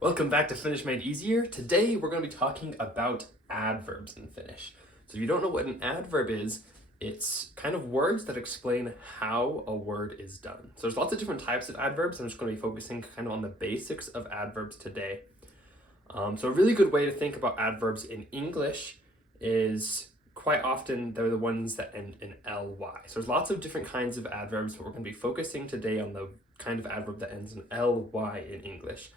Welcome back to Finnish Made Easier. Today we're going to be talking about adverbs in Finnish. So if you don't know what an adverb is, it's kind of words that explain how a word is done. So there's lots of different types of adverbs. I'm just going to be focusing kind of on the basics of adverbs today. So a really good way to think about adverbs in English is quite often they're the ones that end in ly. So there's lots of different kinds of adverbs, but we're going to be focusing today on the kind of adverb that ends in ly in English.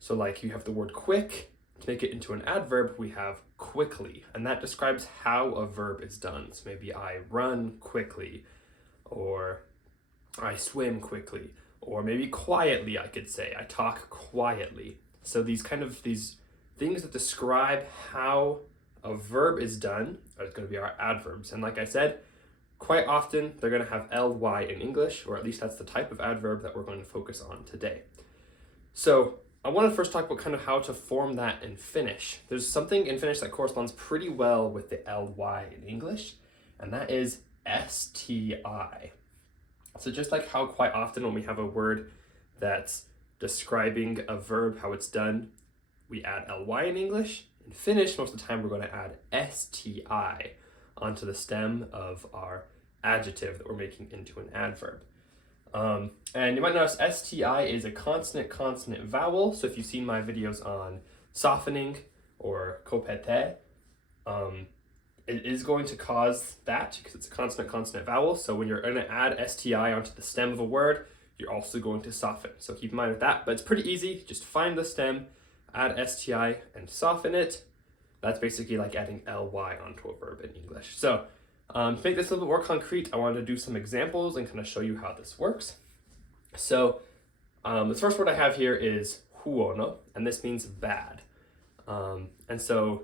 So like you have the word quick, to make it into an adverb, we have quickly, and that describes how a verb is done. So maybe I run quickly, or I swim quickly, or maybe quietly I could say, I talk quietly. So these things that describe how a verb is done are going to be our adverbs. And like I said, quite often they're going to have ly in English, or at least that's the type of adverb that we're going to focus on today. So I want to first talk about kind of how to form that in Finnish. There's something in Finnish that corresponds pretty well with the ly in English, and that is sti. So just like how quite often when we have a word that's describing a verb, how it's done, we add ly in English. In Finnish, most of the time we're going to add sti onto the stem of our adjective that we're making into an adverb. And you might notice STI is a consonant vowel. So if you've seen my videos on softening or kopete, it is going to cause that because it's a consonant vowel. So when you're going to add STI onto the stem of a word, you're also going to soften. So keep in mind with that, but it's pretty easy. Just find the stem, add STI and soften it. That's basically like adding ly onto a verb in English. So to make this a little bit more concrete, I wanted to do some examples and kind of show you how this works. So the first word I have here is huono, and this means bad. And so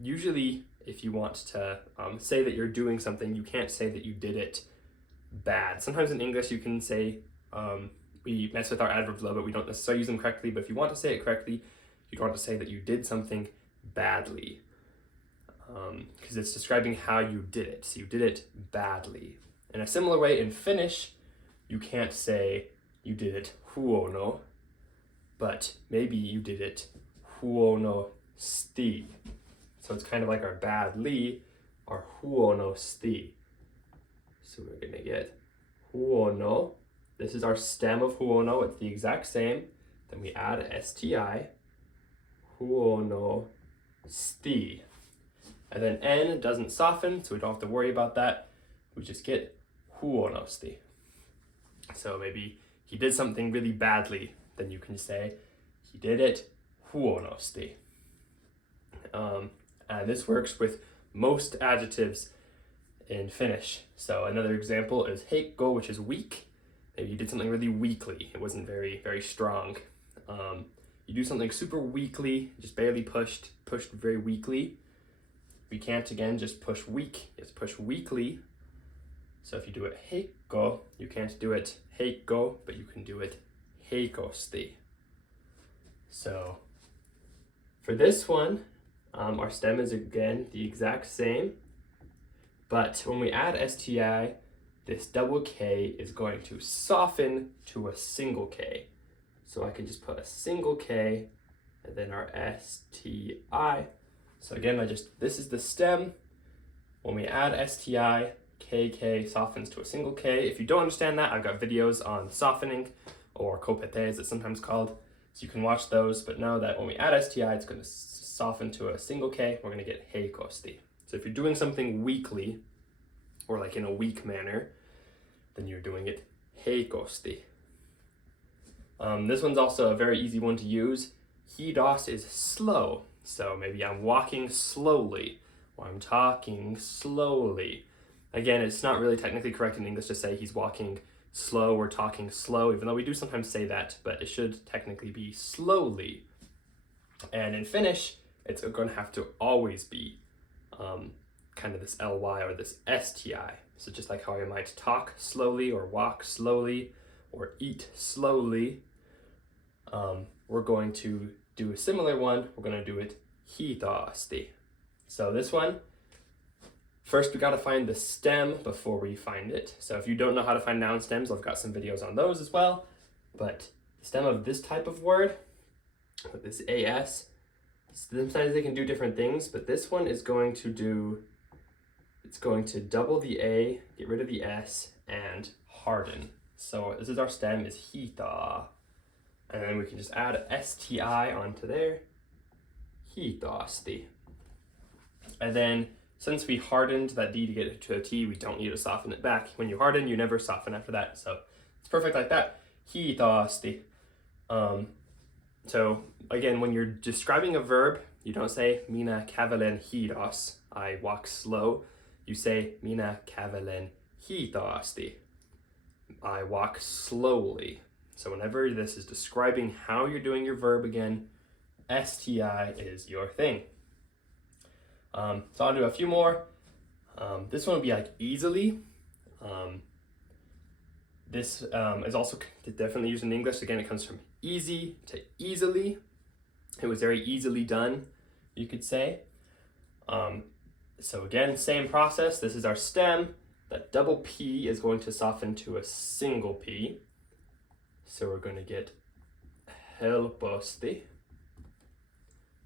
usually if you want to say that you're doing something, you can't say that you did it bad. Sometimes in English you can say, we mess with our adverbs a little bit, we don't necessarily use them correctly, but if you want to say it correctly, you'd want to say that you did something badly. Because it's describing how you did it. So you did it badly. In a similar way, in Finnish, you can't say you did it huono, but maybe you did it huonosti. So it's kind of like our badly, our huonosti. So we're going to get huono. This is our stem of huono. It's the exact same. Then we add sti, huonosti. And then N doesn't soften, so we don't have to worry about that. We just get huonosti. So maybe he did something really badly, then you can say he did it huonosti. And this works with most adjectives in Finnish. So another example is heikko, which is weak. Maybe you did something really weakly. It wasn't very, very strong. You do something super weakly, just barely pushed very weakly. We can't, again, just push weak. You have to push weakly. So if you do it heikko, you can't do it heikko, but you can do it heikosti. So for this one, our stem is, again, the exact same. But when we add sti, this double K is going to soften to a single K. So I can just put a single K and then our sti. So again, this is the stem. When we add sti, kk softens to a single K. If you don't understand that, I've got videos on softening, or kopete as it's sometimes called. So you can watch those, but know that when we add sti, it's going to soften to a single K. We're going to get heikosti. So if you're doing something weakly, or like in a weak manner, then you're doing it heikosti. This one's also a very easy one to use. Hidas is slow. So maybe I'm walking slowly, or I'm talking slowly. Again, it's not really technically correct in English to say he's walking slow or talking slow, even though we do sometimes say that, but it should technically be slowly. And in Finnish, it's going to have to always be kind of this ly or this sti. So just like how I might talk slowly or walk slowly or eat slowly, we're going to do a similar one. We're going to do it hitaasti. So this one, first we got to find the stem before we find it. So if you don't know how to find noun stems, I've got some videos on those as well. But the stem of this type of word With this AS, sometimes they can do different things, but this one is going to do, it's going to double the A, get rid of the S, and harden. So this is our stem, is hita. And then we can just add STI onto there, hitaasti. And then since we hardened that D to get it to a T, we don't need to soften it back. When you harden, you never soften after that. So it's perfect like that. Hitaasti. So again, when you're describing a verb, you don't say minä kävelen hidas, I walk slow. You say minä kävelen hitaasti, I walk slowly. So whenever this is describing how you're doing your verb again, STI is your thing. So I'll do a few more. This one would be like easily. This is also definitely used in English. Again, it comes from easy to easily. It was very easily done, you could say. So again, same process. This is our stem. That double P is going to soften to a single P. So we're going to get helposti.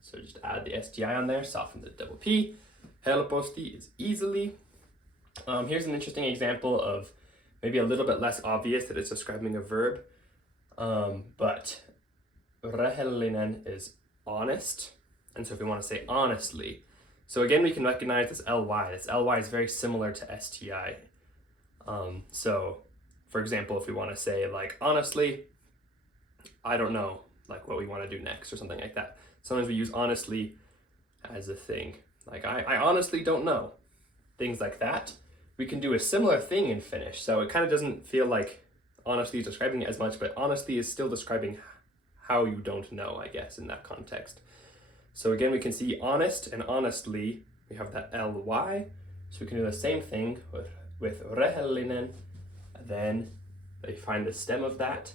So just add the STI on there, soften the double P. Helposti is easily. Here's an interesting example of maybe a little bit less obvious that it's describing a verb. But rehellinen is honest. And so if we want to say honestly, so again, we can recognize this ly. This ly is very similar to STI. So for example, if we want to say like, honestly, I don't know, like what we want to do next or something like that. Sometimes we use honestly as a thing. Like, I honestly don't know. Things like that. We can do a similar thing in Finnish. So it kind of doesn't feel like honestly is describing it as much, but honestly is still describing how you don't know, I guess, in that context. So again, we can see honest and honestly, we have that ly. So we can do the same thing with rehellinen. And then they find the stem of that.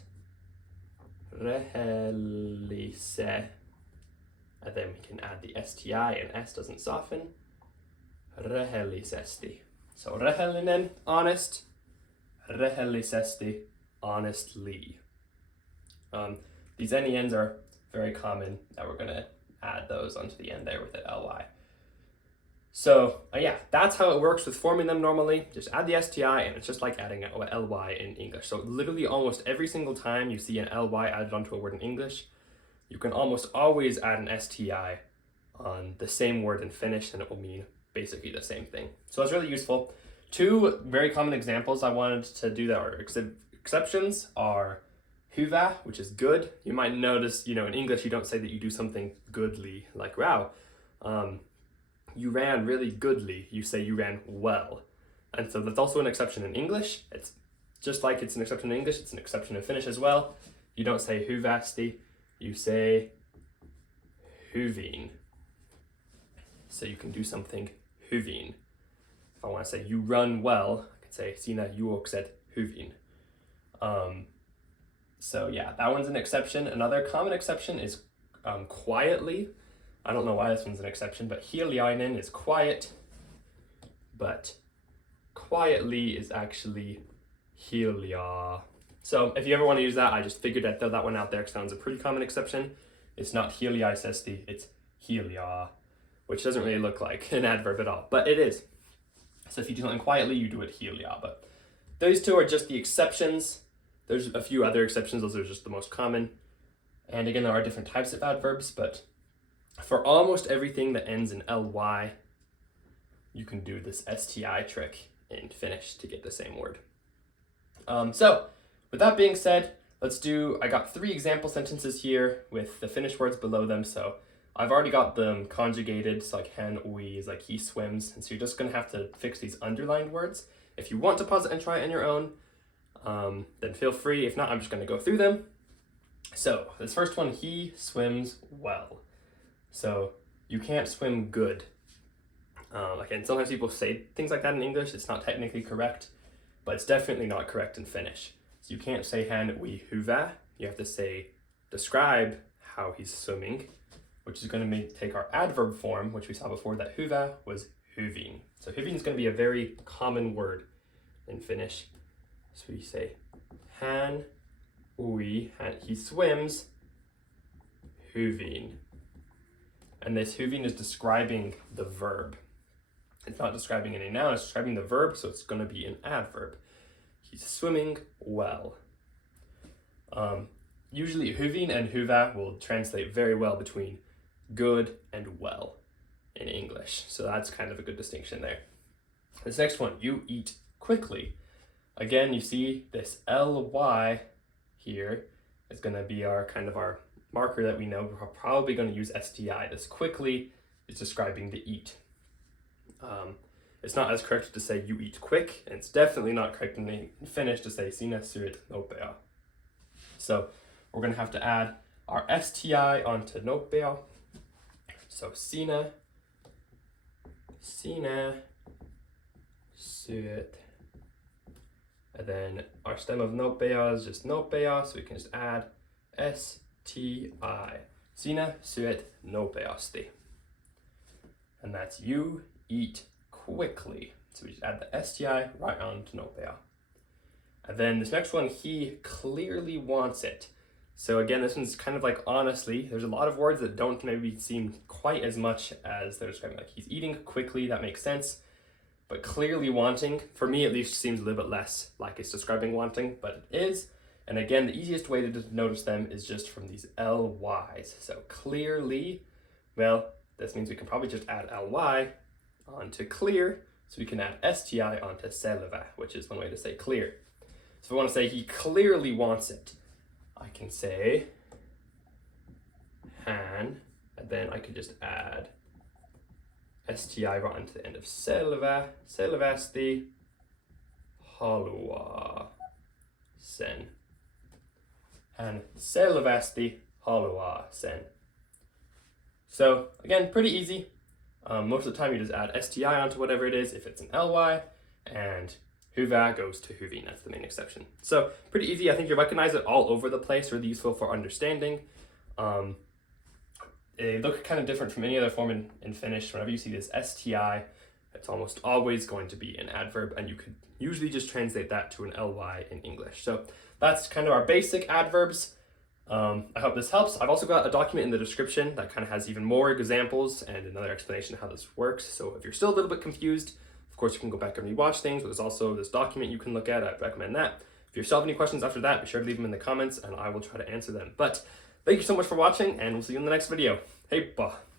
Rehellise. And then we can add the STI and S doesn't soften. Rehellisesti. So rehellinen, honest. Rehellisesti, honestly. These NENs are very common that we're gonna add those onto the end there with the ly. So yeah, that's how it works with forming them normally. Just add the STI and it's just like adding a ly in English. So literally almost every single time you see an ly added onto a word in English, you can almost always add an STI on the same word in Finnish and it will mean basically the same thing. So it's really useful. Two very common examples I wanted to do that are exceptions are hyvä, which is good. You might notice, in English you don't say that you do something goodly, like wow, you ran really goodly. You say you ran well. And so that's also an exception in English. It's just like it's an exception in English, it's an exception in Finnish as well. You don't say hyvästi, you say hyvin. So you can do something hyvin. If I want to say you run well, I can say sinä juokset hyvin. So yeah, that one's an exception. Another common exception is quietly. I don't know why this one's an exception, but hiljainen is quiet, but quietly is actually hiljaa. So if you ever want to use that, I just figured I'd throw that one out there because that one's a pretty common exception. It's not hiljaisesti, it's hiljaa, which doesn't really look like an adverb at all, but it is. So if you do something quietly, you do it hiljaa. But those two are just the exceptions. There's a few other exceptions, those are just the most common. And again, there are different types of adverbs, but for almost everything that ends in ly, you can do this STI trick in Finnish to get the same word. So with that being said, I got 3 example sentences here with the Finnish words below them. So I've already got them conjugated. So like hän ui is like he swims. And so you're just gonna have to fix these underlined words. If you want to pause it and try it on your own, then feel free. If not, I'm just gonna go through them. So this first one, he swims well. So you can't swim good. And sometimes people say things like that in English. It's not technically correct, but it's definitely not correct in Finnish. So you can't say hän ui hyvä. You have to say, describe how he's swimming, which is going to take our adverb form, which we saw before, that hyvä was hyvin. So hyvin is going to be a very common word in Finnish. So we say hän ui, he swims hyvin. And this hyvin is describing the verb. It's not describing any noun, it's describing the verb, so it's going to be an adverb. He's swimming well. Usually hyvin and hyvä will translate very well between good and well in English. So that's kind of a good distinction there. This next one, you eat quickly. Again, you see this ly here is going to be our marker that we know. We're probably going to use sti. This quickly is describing the eat. It's not as correct to say you eat quick, and it's definitely not correct in Finnish to say sinä syöt nopea. So we're going to have to add our sti onto nopea. So sinä syöt. And then our stem of nopea is just nopea, so we can just add sti. Sinä syöt nopeasti. And that's you eat quickly. So we just add the sti right on to nopea. And then this next one, he clearly wants it. So again, this one's kind of like honestly, there's a lot of words that don't maybe seem quite as much as they're describing. Like he's eating quickly, that makes sense. But clearly wanting, for me at least, seems a little bit less like it's describing wanting, but it is. And again, the easiest way to notice them is just from these lys. So clearly, well, this means we can probably just add ly onto clear, so we can add sti onto selvä, which is one way to say clear. So if I want to say he clearly wants it, I can say hän, and then I could just add sti right onto the end of selvä, selvästi haluaa sen. Hän selvästi haluaa sen. So again, pretty easy. Most of the time you just add sti onto whatever it is if it's an ly, and hyvä goes to hyvin. That's the main exception. So pretty easy. I think you recognize it all over the place. Really useful for understanding. They look kind of different from any other form in Finnish. Whenever you see this sti, it's almost always going to be an adverb, and you could usually just translate that to an ly in English. So that's kind of our basic adverbs. I hope this helps. I've also got a document in the description that kind of has even more examples and another explanation of how this works. So if you're still a little bit confused, of course you can go back and rewatch things, but there's also this document you can look at. I'd recommend that. If you still have any questions after that, be sure to leave them in the comments and I will try to answer them. But thank you so much for watching, and we'll see you in the next video. Heippa!